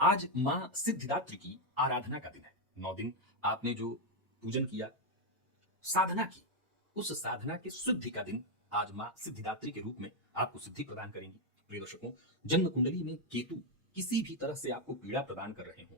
आज माँ सिद्धिदात्री की आराधना का दिन है। 9 दिन आपने जो पूजन किया, साधना की, उस साधना के सिद्धि का दिन आज माँ सिद्धिदात्री के रूप में आपको सिद्धि प्रदान करेंगी। प्रिय दर्शकों, जन्म कुंडली में केतु किसी भी तरह से आपको पीड़ा प्रदान कर रहे हों,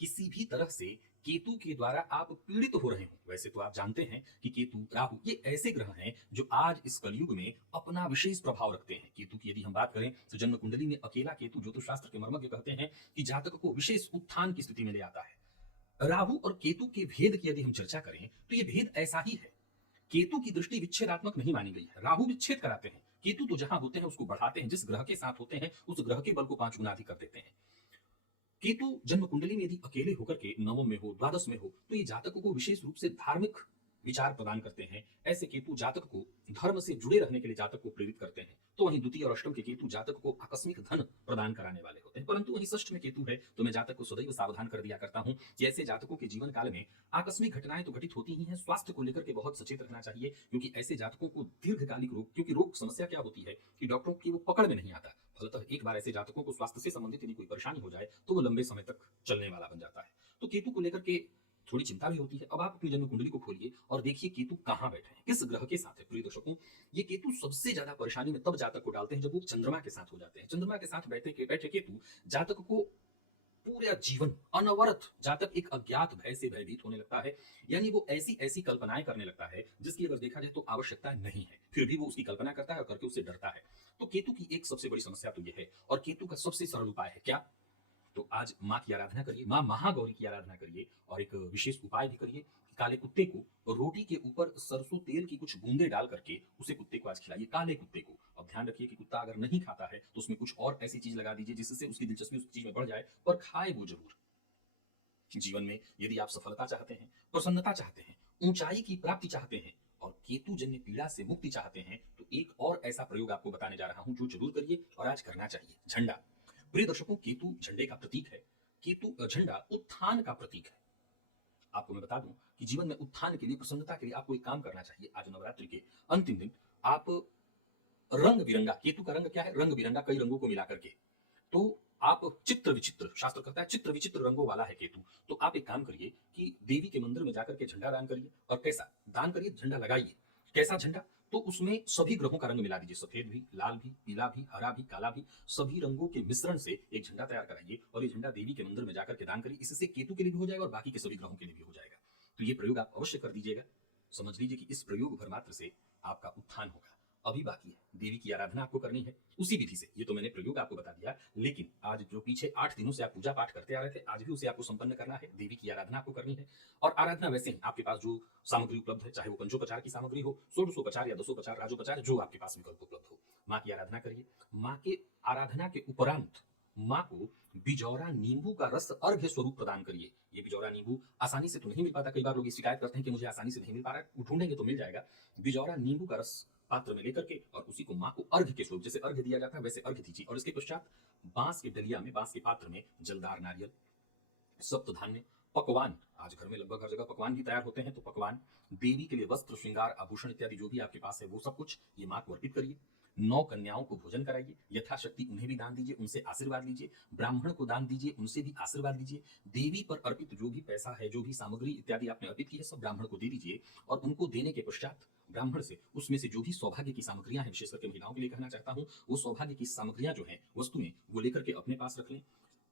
किसी भी तरह से केतु के द्वारा आप पीड़ित हो रहे हो। वैसे तो आप जानते हैं कि केतु, राहु ये ऐसे ग्रह हैं जो आज इस कलयुग में अपना विशेष प्रभाव रखते हैं। केतु की यदि हम बात करें तो जन्म कुंडली में अकेला केतु, ज्योतिष शास्त्र के मर्मज्ञ कहते हैं कि जातक को विशेष उत्थान की स्थिति में ले आता है। राहु और केतु के भेद की यदि हम चर्चा करें तो ये भेद ऐसा ही है। केतु की दृष्टि विच्छेदात्मक नहीं मानी गई है। राहु विच्छेद कराते हैं, केतु तो जहां होते हैं उसको बढ़ाते हैं। जिस ग्रह के साथ होते हैं उस ग्रह के बल को 5 गुना अधिक कर देते हैं। केतु जन्म कुंडली में यदि अकेले होकर के नवम में हो, द्वादश में हो, तो ये जातकों को विशेष रूप से धार्मिक विचार प्रदान करते हैं। ऐसे केतु जातक को धर्म से जुड़े रहने के लिए जातक को प्रेरित करते हैं। तो वहीं द्वितीय और अष्टम के केतु जातक को आकस्मिक धन प्रदान कराने वाले होते हैं। परंतु वहीं षष्ठ में केतु है तो मैं जातक को सदैव सावधान कर दिया करता हूं कि ऐसे जातकों के जीवन काल में आकस्मिक घटनाएं तो घटित होती ही हैं। स्वास्थ्य को लेकर के बहुत सचेत रहना चाहिए, क्योंकि ऐसे जातकों को दीर्घकालिक रोग, क्योंकि रोग समस्या क्या होती है कि डॉक्टरों की वो पकड़ में नहीं आता। फलतः एक बार ऐसे जातकों को स्वास्थ्य से संबंधित यदि कोई परेशानी हो जाए तो वो लंबे समय तक चलने वाला बन जाता है। तो केतु को लेकर के थोड़ी चिंता भी होती है। अब आप अपनी जन्म कुंडली को खोलिए और देखिए केतु कहां बैठे हैं, किस ग्रह के साथ है। प्रिय दर्शकों, ये केतु सबसे ज्यादा परेशानी में तब जातक को डालते हैं जब वो चंद्रमा के साथ हो जाते हैं। चंद्रमा के साथ बैठे केतु जातक को पूरा जीवन अनवरत जातक एक अज्ञात भय से भयभीत होने लगता है। यानी वो ऐसी ऐसी कल्पनाएं करने लगता है जिसकी अगर देखा जाए तो आवश्यकता नहीं है, फिर भी वो उसकी कल्पना करता है और करके उससे डरता है। तो केतु की एक सबसे बड़ी समस्या तो ये है, और केतु का सबसे सरल उपाय है क्या? तो आज माँ की आराधना करिए, माँ महागौरी की आराधना करिए, और एक विशेष उपाय भी करिए कि काले कुत्ते को रोटी के ऊपर सरसों तेल की कुछ बूंदे डाल करके उसे कुत्ते को आज खिलाइए, काले कुत्ते को। अब ध्यान रखिए कि कुत्ता अगर नहीं खाता है तो उसमें कुछ और ऐसी चीज लगा दीजिए जिससे उसकी दिलचस्पी उस चीज में बढ़ जाए, पर खाए वो जरूर। जीवन में यदि आप सफलता चाहते हैं, प्रसन्नता चाहते हैं, ऊंचाई की प्राप्ति चाहते हैं और केतु जन्य पीड़ा से मुक्ति चाहते हैं, तो एक और ऐसा प्रयोग आपको बताने जा रहा हूं जो जरूर करिए और आज करना चाहिए। झंडा। प्रिय दर्शकों, केतु झंडे का प्रतीक है। केतु झंडा उत्थान का प्रतीक है। आपको मैं बता दूं कि जीवन में उत्थान के लिए, प्रसन्नता के लिए आपको एक काम करना चाहिए। आज नवरात्रि के अंतिम दिन आप रंग बिरंगा, केतु का रंग क्या है? रंग बिरंगा, कई रंगों को मिलाकर के। तो आप चित्र विचित्र, शास्त्र कहता है चित्र विचित्र रंगों वाला है केतु। तो आप एक काम करिए कि देवी के मंदिर में जाकर के झंडा दान करिए। और कैसा दान करिए? झंडा लगाइए। कैसा झंडा? तो उसमें सभी ग्रहों का रंग मिला दीजिए, सफेद भी, लाल भी, पीला भी, हरा भी, काला भी, सभी रंगों के मिश्रण से एक झंडा तैयार कराइए और ये झंडा देवी के मंदिर में जाकर के दान करिए। इससे केतु के लिए भी हो जाएगा और बाकी के सभी ग्रहों के लिए भी हो जाएगा। तो ये प्रयोग आप अवश्य कर दीजिएगा। समझ लीजिए कि इस प्रयोग भर मात्र से आपका उत्थान होगा। अभी बाकी है देवी की आराधना आपको करनी है उसी विधि से। ये तो मैंने प्रयोग आपको बता दिया, लेकिन आज जो पीछे 8 दिनों से आप पूजा पाठ करते आ रहे थे, आज भी उसे आपको संपन्न करना है। देवी की आराधना आपको करनी है। और आराधना वैसे ही आपके पास जो सामग्री उपलब्ध है, चाहे वो पंचोपचार की सामग्री हो, षोडशोपचार या दसोपचार, राजोपचार, जो आपके पास विकल्प उपलब्ध हो, माँ की आराधना करिए। माँ के आराधना के उपरांत माँ को बिजौरा नींबू का रस अर्घ्य स्वरूप प्रदान करिए। ये बिजौरा नींबू आसानी से तो नहीं मिल पाता, कई बार लोग ये शिकायत करते हैं कि मुझे आसानी से नहीं मिल पा रहा है, ढूंढेंगे तो मिल जाएगा। बिजौरा नींबू का रस पात्र में लेकर के और उसी को माँ को अर्घ्य के स्वरूप, जैसे अर्घ्य दिया जाता है वैसे अर्घ्य दीजिए। और इसके पश्चात बांस के डलिया में, बांस के पात्र में जलदार नारियल, सप्त धान्य, पकवान, आज घर में लगभग हर जगह पकवान भी तैयार होते हैं, तो पकवान, देवी के लिए वस्त्र, श्रृंगार, आभूषण इत्यादि जो भी आपके पास है वो सब कुछ ये माँ को अर्पित करिए। 9 कन्याओं को भोजन कराइए, यथाशक्ति उन्हें भी दान दीजिए, उनसे आशीर्वाद लीजिए। ब्राह्मण को दान दीजिए, उनसे भी आशीर्वाद लीजिए। देवी पर अर्पित जो भी पैसा है, जो भी सामग्री इत्यादि आपने अर्पित की है, सब ब्राह्मण को दे दीजिए। और उनको देने के पश्चात ब्राह्मण से उसमें से जो भी सौभाग्य की सामग्रियां हैं, विशेष करके महिलाओं के लिए कहना चाहता हूं, वो सौभाग्य की सामग्रियां जो हैं, वस्तुएं, वो लेकर के अपने पास रख लें।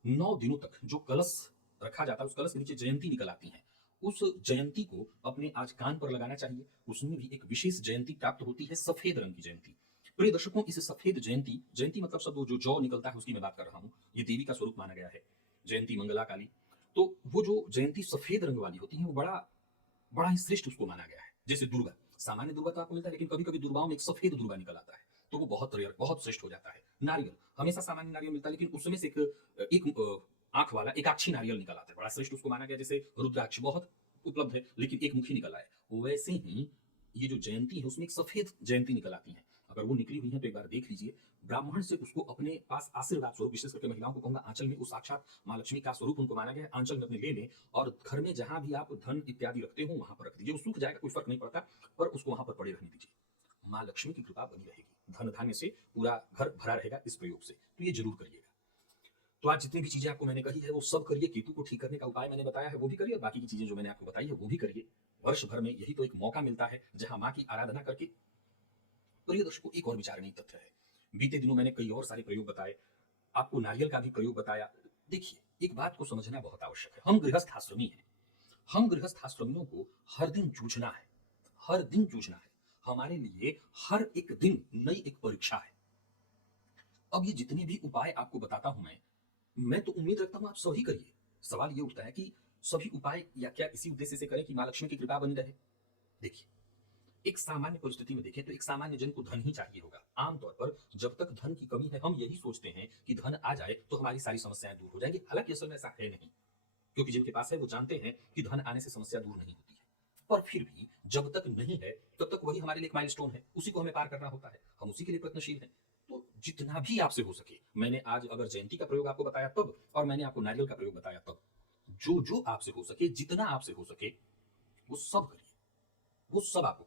9 दिनों तक जो कलश रखा जाता है, उस कलश के नीचे जयंती निकल आती है, उस जयंती को अपने आज कान पर लगाना चाहिए। उसमें भी एक विशेष जयंती प्राप्त होती है, सफेद रंग की जयंती। प्रिय दर्शकों, इस सफेद जयंती, जयंती मतलब शब्द जो जौ निकलता है उसकी मैं बात कर रहा हूं, ये देवी का स्वरूप माना गया है, जयंती मंगला काली। तो वो जो जयंती सफेद रंग वाली होती है वो बड़ा बड़ा ही श्रेष्ठ उसको माना गया है। जैसे दुर्गा, सामान्य दुर्गा तो आपको मिलता है, लेकिन कभी कभी दुर्गाओं में एक सफेद दुर्गा निकल आता है, तो वो बहुत रेयर, बहुत श्रेष्ठ हो जाता है। नारियल, हमेशा सामान्य नारियल मिलता है, लेकिन उसमें से एक आंख वाला एकाक्षी नारियल निकल आता है, बड़ा श्रेष्ठ उसको माना गया। जैसे रुद्राक्ष बहुत उपलब्ध है, लेकिन एक मुखी निकला है, वैसे ही ये जो जयंती है उसमें एक सफेद जयंती निकल आती है। अगर वो निकली हुई है तो एक बार देख लीजिए। ब्राह्मण से उसको अपने पास आशीर्वाद स्वरूप, विशेष करके महिलाओं को कहूंगा, आंचल में, उस साक्षात माँ लक्ष्मी का स्वरूप उनको माना गया है, आंचल में अपने ले लें और घर में जहां भी आप धन इत्यादि रखते हो वहां पर रख दीजिए। वो सूख जाएगा, कोई फर्क नहीं पड़ता, पर उसको वहां पर पड़े रहने दीजिए। माँ लक्ष्मी की कृपा बनी रहेगी, धन धान्य से पूरा घर भरा रहेगा इस प्रयोग से। तो ये जरूर करिएगा। तो आज जितनी भी चीजें आपको मैंने कही है वो सब करिए, केतु को ठीक करने का उपाय मैंने बताया है वो भी करिए, और बाकी की चीजें जो मैंने आपको बताई है वो भी करिए। वर्ष भर में यही तो एक मौका मिलता है जहां माँ की आराधना करके। प्रिय दर्शकों, एक और विचारणीय तथ्य है। बीते दिनों मैंने कई और सारे प्रयोग बताए, आपको नारियल का भी प्रयोग बताया। देखिए, एक बात को समझना बहुत आवश्यक है। हम गृहस्थ आश्रमी हैं। हम गृहस्थ आश्रमियों को हर दिन जूझना है, हर दिन जूझना है। हमारे लिए हर एक दिन नई एक परीक्षा है। अब ये जितने भी उपाय आपको बताता हूं मैं तो उम्मीद रखता हूं आप सभी करिए। सवाल ये उठता है कि सभी उपाय या क्या इसी उद्देश्य से करें कि मां लक्ष्मी की कृपा बनी रहे। देखिए, एक सामान्य परिस्थिति में देखें तो एक सामान्य जन को धन ही चाहिए होगा। आमतौर पर जब तक धन की कमी है हम यही सोचते हैं कि धन आ जाए तो हमारी सारी समस्याएं दूर हो जाएंगी। हालांकि असल में ऐसा है नहीं, क्योंकि जिनके पास है वो जानते हैं कि धन आने से समस्या दूर नहीं होती है। पर फिर भी जब तक नहीं है तब तक वही हमारे लिए एक माइलस्टोन है, उसी को हमें पार करना होता है। हम उसी के लिए प्रयत्नशील हैं। तो जितना भी आपसे हो सके, मैंने आज अगर जयंती का प्रयोग आपको बताया तब, और मैंने आपको नारियल का प्रयोग बताया तब, जो जो आपसे हो सके, जितना आपसे हो सके वो सब करिए, वो सब आपको